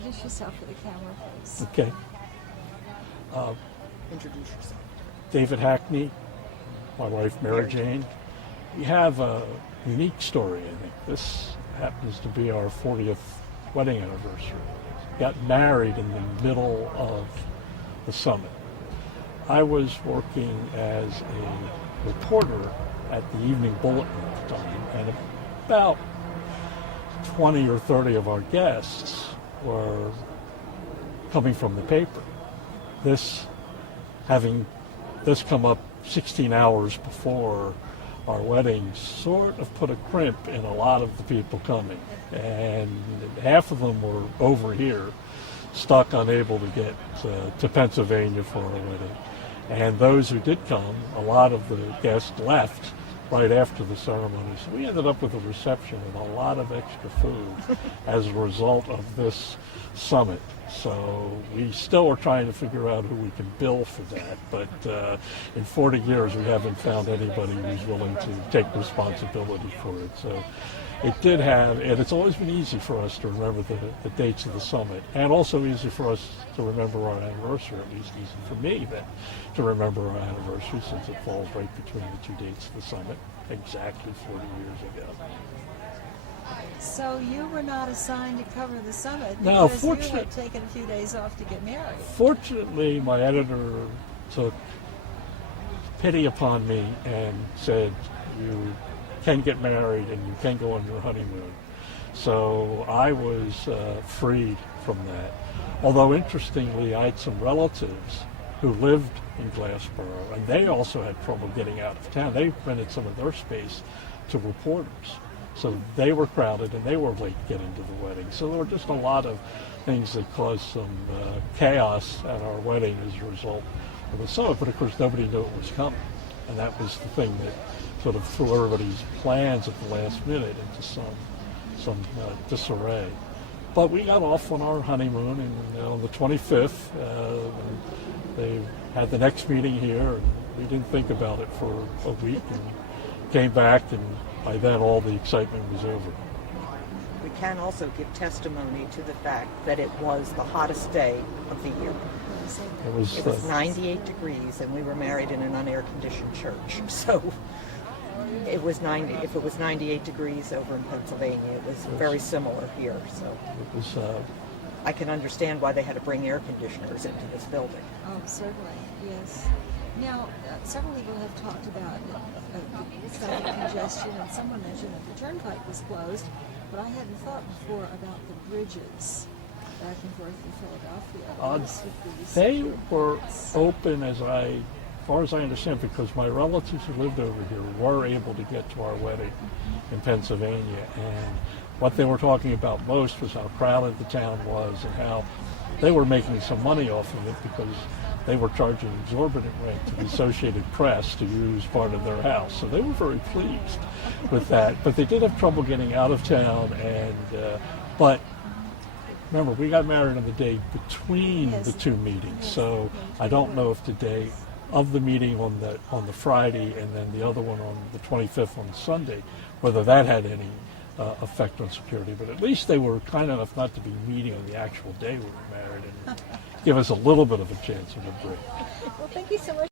introduce yourself to the camera, please. Okay. Introduce yourself. David Hackney, my wife MaryJane. We have a unique story, I think. This happens to be our 40th wedding anniversary. Got married in the middle of the summit. I was working as a reporter at the Evening Bulletin at the time, and about 20 or 30 of our guests were coming from the paper. Having this come up 16 hours before our wedding sort of put a crimp in a lot of the people coming. And half of them were over here, stuck, unable to get to Pennsylvania for our wedding. And those who did come, a lot of the guests left right after the ceremony. So we ended up with a reception and a lot of extra food as a result of this summit. So we still are trying to figure out who we can bill for that. But in 40 years, we haven't found anybody who's willing to take responsibility for it. So it did have, and it's always been easy for us to remember the dates of the summit, and also easy for us to remember our anniversary, at least easy for me then to remember our anniversary, since it falls right between the two dates of the summit, exactly 40 years ago. So you were not assigned to cover the summit No, because you had taken a few days off to get married. Fortunately, my editor took pity upon me and said, you can get married and you can go on your honeymoon. So I was freed from that. Although interestingly, I had some relatives who lived in Glassboro, and they also had trouble getting out of town. They rented some of their space to reporters. So they were crowded and they were late getting to the wedding. So there were just a lot of things that caused some chaos at our wedding as a result of the summit. But of course, nobody knew it was coming. And that was the thing that sort of threw everybody's plans at the last minute into some disarray. But we got off on our honeymoon, and on the 25th, they had the next meeting here, and we didn't think about it for a week, and came back, and by then all the excitement was over. We can also give testimony to the fact that it was the hottest day of the year. It was 98 degrees, and we were married in an unair-conditioned church. So it was 90. If it was 98 degrees over in Pennsylvania, it was very similar here. So it was. I can understand why they had to bring air conditioners into this building. Oh, certainly, yes. Now, several people have talked about traffic congestion, and someone mentioned that the turnpike was closed, but I hadn't thought before about the bridges back and forth from Philadelphia. They were open, as far as I understand, because my relatives who lived over here were able to get to our wedding in Pennsylvania, and what they were talking about most was how crowded the town was and how they were making some money off of it because they were charging exorbitant rent to the Associated Press to use part of their house. So they were very pleased with that. But they did have trouble getting out of town. But remember, we got married on the day between the two meetings. So I don't know if the day of the meeting on the Friday and then the other one on the 25th on Sunday, whether that had any effect on security. But at least they were kind enough not to be meeting on the actual day we were married and give us a little bit of a chance of a break. Well, thank you so much